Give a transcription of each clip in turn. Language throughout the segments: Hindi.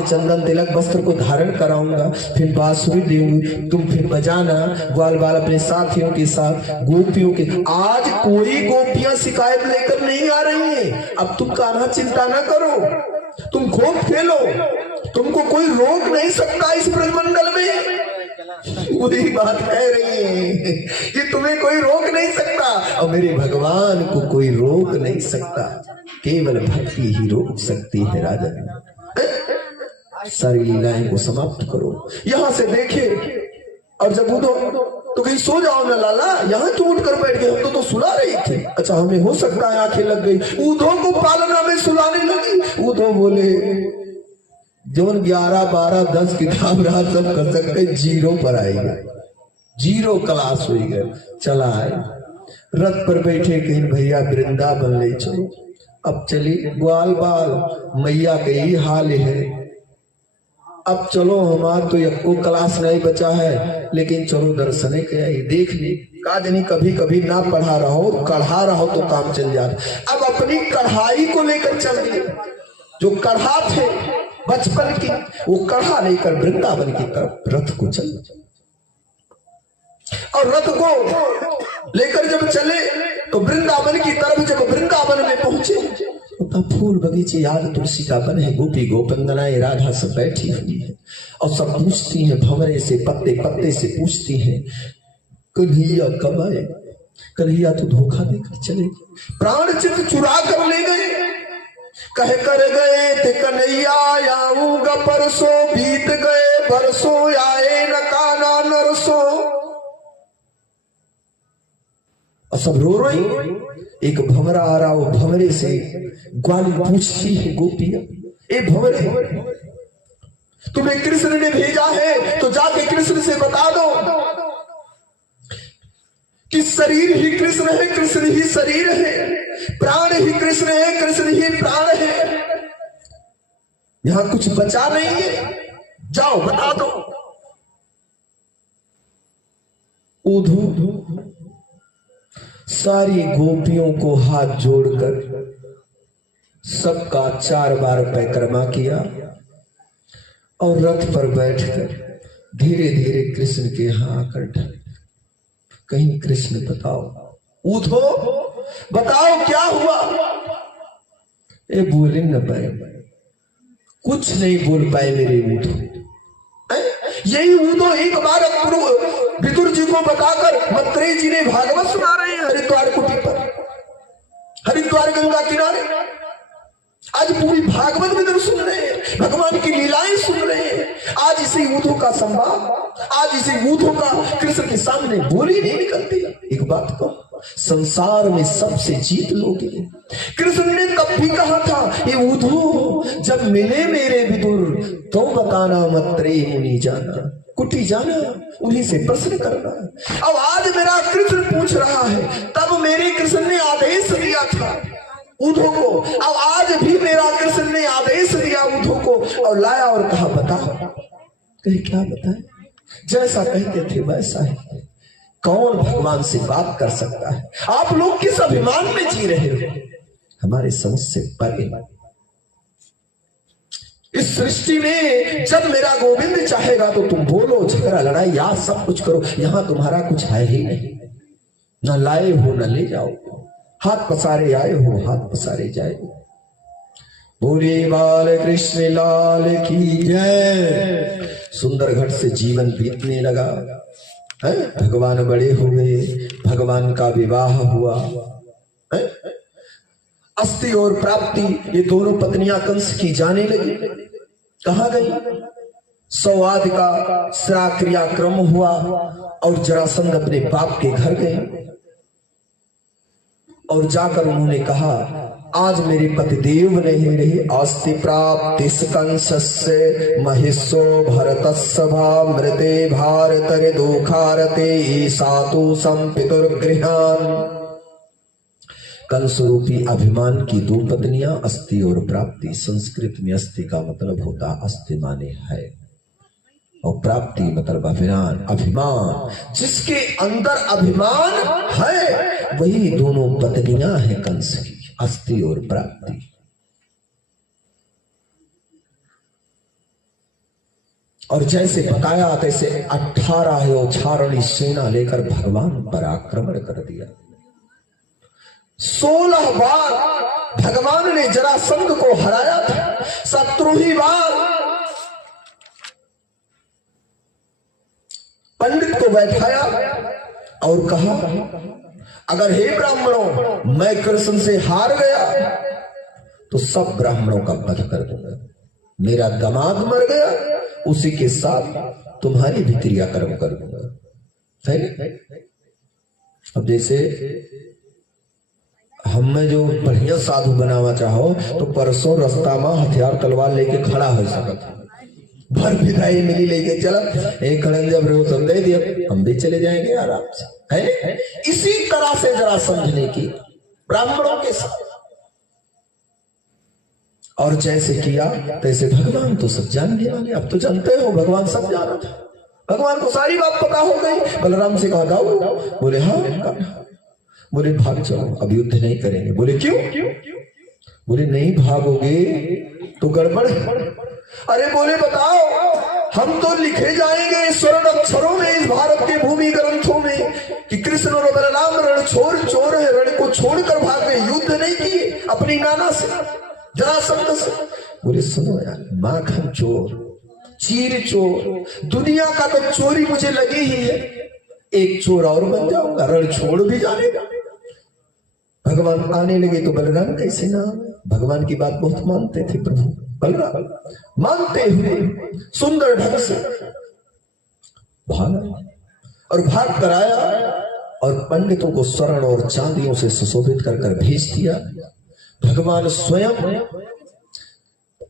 चंदन तिलक वस्त्र को धारण कराऊंगा, फिर बांसुरी दूंगी, तुम फिर बजाना ग्वाल बाल अपने साथियों के साथ, गोपियों के। आज कोई गोपियां शिकायत लेकर नहीं आ रही हैं। अब तुम कान्हा चिंता ना करो, तुम खूब खेलो, तुमको कोई रोक नहीं सकता इस ब्रजमंडल में। वही बात कह रही है कि तुम्हें कोई रोक नहीं सकता और मेरे भगवान को कोई रोक नहीं सकता, केवल भक्ति ही रोक सकती है। राजन सारी लीलाएं को समाप्त करो, यहां से देखे। और जब उठो तो कहीं सो जाओ ना लाला, यहाँ क्यों उठकर बैठ गए? हम तो सुला रही थी। अच्छा, हमें हो सकता है आंखें लग गई। ऊधो को पालना में सुलाने लगी। ऊधो बोले जो 11, 12, 10 किताब रहा सब कर सकते, जीरो पर आएगा, जीरो क्लास हुई गए। चला है रथ पर बैठे, कहीं भैया वृंदावन ले चलो। अब चली ग्वाल बाल मैया के ही हाल है। अब चलो, हमारा तो एको क्लास नहीं बचा है, लेकिन चलो दर्शन के आई देख ली। काजनी कभी कभी ना पढ़ा रहो, कढ़ा रहो तो काम चल जाता। अब अपनी कढ़ाई को लेकर चल गए। जो कढ़ा थे बचपन की, वो कढ़ा लेकर वृंदावन की तरफ रथ को चल। और रथ को लेकर जब चले तो वृंदावन की तरफ जब वृंदावन में पहुंचे तो फूल बगीचे याद तुलसी का बन है, गोपी गोपंगनाएं राधा सब बैठी हुई है और सब पूछती हैं, भंवरे से पत्ते पत्ते से पूछती हैं, कन्हैया कब आए? कन्हैया तो धोखा देकर चले गए, प्राण चित चुरा कर ले गए। कह कर गए थे कन्हैया आऊंगा परसों, बीत गए बरसों आए न काना नरसों। और सब रो रही। एक भंवरा आ रहा, वो भंवरे से ग्वाली पूछती है गोपियां, ए भंवरे, तुम्हें कृष्ण ने भेजा है तो जाके कृष्ण से बता दो कि शरीर ही कृष्ण है, कृष्ण ही शरीर है, प्राण ही कृष्ण है, कृष्ण ही प्राण है, यहां कुछ बचा नहीं है, जाओ बता दो। उधो सारी गोपियों को हाथ जोड़कर सबका 4 बार परिक्रमा किया और रथ पर बैठकर धीरे धीरे कृष्ण के यहां आकर ढल। कहीं कृष्ण बताओ, उठो बताओ क्या हुआ? ये बोले न पाए, कुछ नहीं बोल पाए मेरे ऊधो। यही ऊधो एक बार विदुर जी को बताकर मत्रेय जी ने भागवत सुना रहे हैं हरिद्वार कुटी पर, हरिद्वार गंगा किनारे। आज पूरी भागवत विदुर सुन रहे हैं, भगवान की लीलाएं सुन रहे हैं। आज इसी ऊधो का संवाद, आज इसी ऊधो का कृष्ण के सामने बोली नहीं निकलती। एक बात को संसार में सबसे जीत लोगे। कृष्ण ने तब भी कहा था, ये ऊधो जब मिले मेरे विदुर तो बताना मत्रेय मुनि जाना, कुटी जाना, उन्हीं से प्रश्न करना। अब आज मेरा कृष्ण पूछ रहा है, तब मेरे कृष्ण ने आदेश दिया था ऊधो को, अब आज भी मेरा कृष्ण ने आदेश दिया ऊधो को और लाया और कहा बता। कहे क्या बताए? जैसा कहते थे वैसा ही। कौन भगवान से बात कर सकता है? आप लोग किस अभिमान में जी रहे हो? हमारे समझ से परे। इस सृष्टि में जब मेरा गोविंद चाहेगा तो तुम बोलो, झगड़ा लड़ाई याद सब कुछ करो, यहां तुम्हारा कुछ है ही नहीं। न लाए हो न ले जाओ, हाथ पसारे आए हो हाथ पसारे जाए। बोले बाल कृष्ण लाल की जय। सुंदर घट से जीवन बीतने लगा है, भगवान बड़े हुए, भगवान का विवाह हुआ है? अस्ति और प्राप्ति ये दोनों पत्नियां कंस की जाने लगी। कहा गई? सौवाद का श्रा क्रियाक्रम हुआ और जरासंध अपने बाप के घर गए और जाकर उन्होंने कहा, आज मेरे पतिदेव नहीं रहे, अस्ति प्राप्ति कंसस्य महिषो भरतस्सभा मृते भारतरे दुखारते सातु संपितुर्गृहान। कंस रूपी अभिमान की 2 पत्नियां, अस्ति और प्राप्ति। संस्कृत में अस्ति का मतलब होता अस्ति माने है और प्राप्ति मतलब अभिमान। अभिमान जिसके अंदर अभिमान है वही दोनों पत्नियां हैं कंस की, अस्ति और प्राप्ति। और जैसे बताया तैसे 18 योद्धारणी सेना लेकर भगवान पर आक्रमण कर दिया। 16 बार भगवान ने जरासंध को हराया था, 17वीं बार पंडित को बैठाया और कहा, अगर हे ब्राह्मणों मैं कृष्ण से हार गया तो सब ब्राह्मणों का वध कर दूंगा। मेरा दामाद मर गया, उसी के साथ तुम्हारी भी क्रियाकर्म कर दूंगा। अब जैसे हमें जो बढ़िया साधु बनावा चाहो तो परसों रास्ता में हथियार तलवार लेके खड़ा हो सकता, भर विदाई मिली लेके चला, एक खड़े जब रोशन दे दिया हम भी चले जाएंगे आराम से, है? इसी तरह से जरा समझने की ब्राह्मणों के साथ। और जैसे किया तैसे भगवान तो सब जानने वाले, अब तो जानते हो भगवान सब जाना था, भगवान को सारी बात पता हो गई। बलराम से कहा गाओ, बोले हाँ, बोले भाग चलो, अब युद्ध नहीं करेंगे। बोले क्यों? बोले नहीं भागोगे तो गड़बड़ है। अरे बोले बताओ, हम तो लिखे जाएंगे स्वर्ण अक्षरों में इस भारत के भूमि ग्रंथों में कि कृष्ण और बलराम रणछोड़ चोर है, रण को छोड़कर भाग गए, युद्ध नहीं किए अपनी नाना से, जरासंध से। बोले सुनो यार, माखन चोर, चीर चोर, दुनिया का तो चोरी मुझे लगी ही है, एक चोर और बन जाऊंगा, रण छोड़ भी जानेगा। भगवान आने लगे तो बलराम कैसे ना, भगवान की बात बहुत मानते थे प्रभु। बलराम मानते हुए सुंदर ढंग से भागा और भाग कर आया और पंडितों को स्वर्ण और चांदियों से सुशोभित कर कर भेज दिया। भगवान स्वयं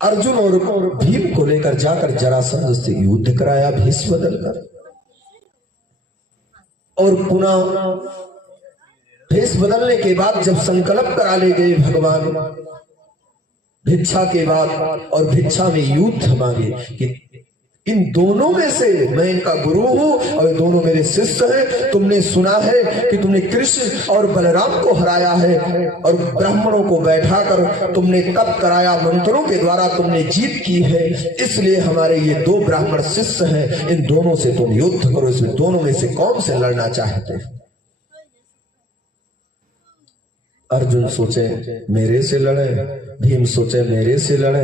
अर्जुन और भीम को लेकर जाकर जरासंध से युद्ध कराया भेष बदलकर, और पुनः भेष बदलने के बाद जब संकल्प करा ले गए भगवान भिक्षा के बाद, और भिक्षा में युद्ध मांगे कि इन दोनों में से मैं इनका गुरु हूं और दोनों मेरे शिष्य हैं। तुमने सुना है कि तुमने कृष्ण और बलराम को हराया है और ब्राह्मणों को बैठाकर तुमने तप कराया, मंत्रों के द्वारा तुमने जीत की है, इसलिए हमारे ये 2 ब्राह्मण शिष्य हैं, इन दोनों से तुम युद्ध करो। इसमें दोनों में से कौन से लड़ना चाहते हैं? अर्जुन सोचे मेरे से लड़े, भीम सोचे मेरे से लड़े,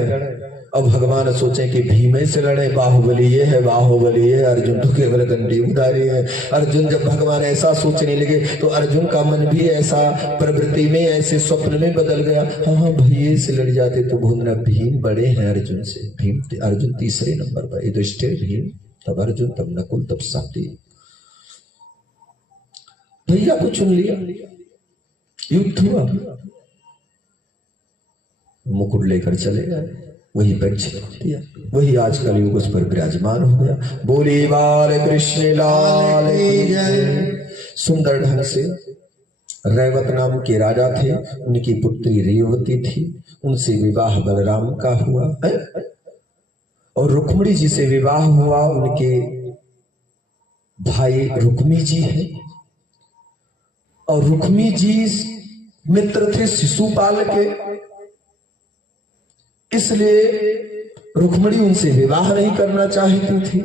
अब भगवान सोचे कि भीम से लड़े, बाहुबली ये है, बाहुबली ये है, अर्जुन तो केवल गंडी उधारी है। अर्जुन जब भगवान ऐसा सोचने लगे तो अर्जुन का मन भी ऐसा प्रवृत्ति में, ऐसे स्वप्न में बदल गया। हाँ भैया से लड़ जाते तो बोलना भीम बड़े हैं अर्जुन से, भीम अर्जुन तीसरे नंबर पर, युधिष्ठिर भीम, तब अर्जुन, तब नकुल, तब साथी, भैया को चुन लिया। युद्ध हुआ, मुकुट लेकर चले गए, वही परिचय दिया, वही आजकल युग उस पर विराजमान हो गया। बोले बाल कृष्ण लाल की जय। सुंदर ढंग से रैवत नाम के राजा थे, उनकी पुत्री रेवती थी, उनसे विवाह बलराम का हुआ है, और रुक्मिणी जी से विवाह हुआ, उनके भाई रुक्मी जी है, और रुक्मी जी मित्र थे शिशुपाल के, इसलिए रुक्मिणी उनसे विवाह नहीं करना चाहती थी।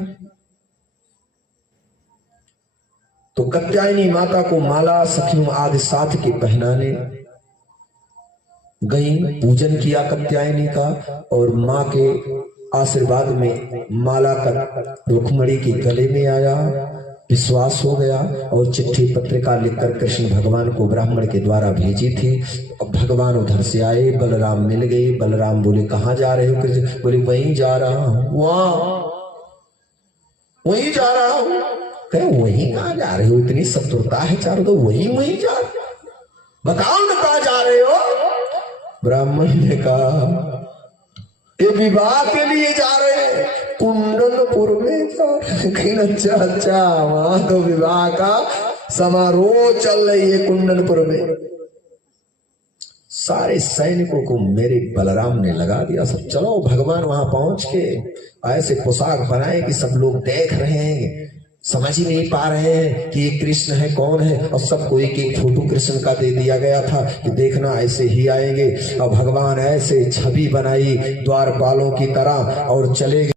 तो कात्यायनी माता को माला सखियों आदि साथ के पहनाने गई, पूजन किया कात्यायनी का, और मां के आशीर्वाद में माला का रुक्मिणी के गले में आया, विश्वास हो गया, और चिट्ठी पत्रिका लिखकर कृष्ण भगवान को ब्राह्मण के द्वारा भेजी थी। अब भगवान उधर से आए, बलराम मिल गए। बलराम बोले कहाँ जा रहे हो? कृष्ण बोले वहीं जा रहा हूं, वहीं जा रहा हूं। कहे वहीं कहाँ जा रहे हो, इतनी शत्रुता है चारों तो, वहीं जा रहे, बताओ ना कहाँ जा रहे हो? ब्राह्मण ने कहा ये विवाह के लिए जा रहे हैं, कुंडनपुर में जा रहे। अच्छा वहां तो विवाह का समारोह चल रही है कुंडनपुर में। सारे सैनिकों को मेरे बलराम ने लगा दिया, सब चलो भगवान वहां पहुंच के ऐसे पोशाक बनाए कि सब लोग देख रहे हैं, समझ ही नहीं पा रहे हैं कि ये कृष्ण है कौन है, और सबको एक एक फोटो कृष्ण का दे दिया गया था कि देखना ऐसे ही आएंगे। और भगवान ऐसे छवि बनाई द्वारपालों की तरह और चले गए।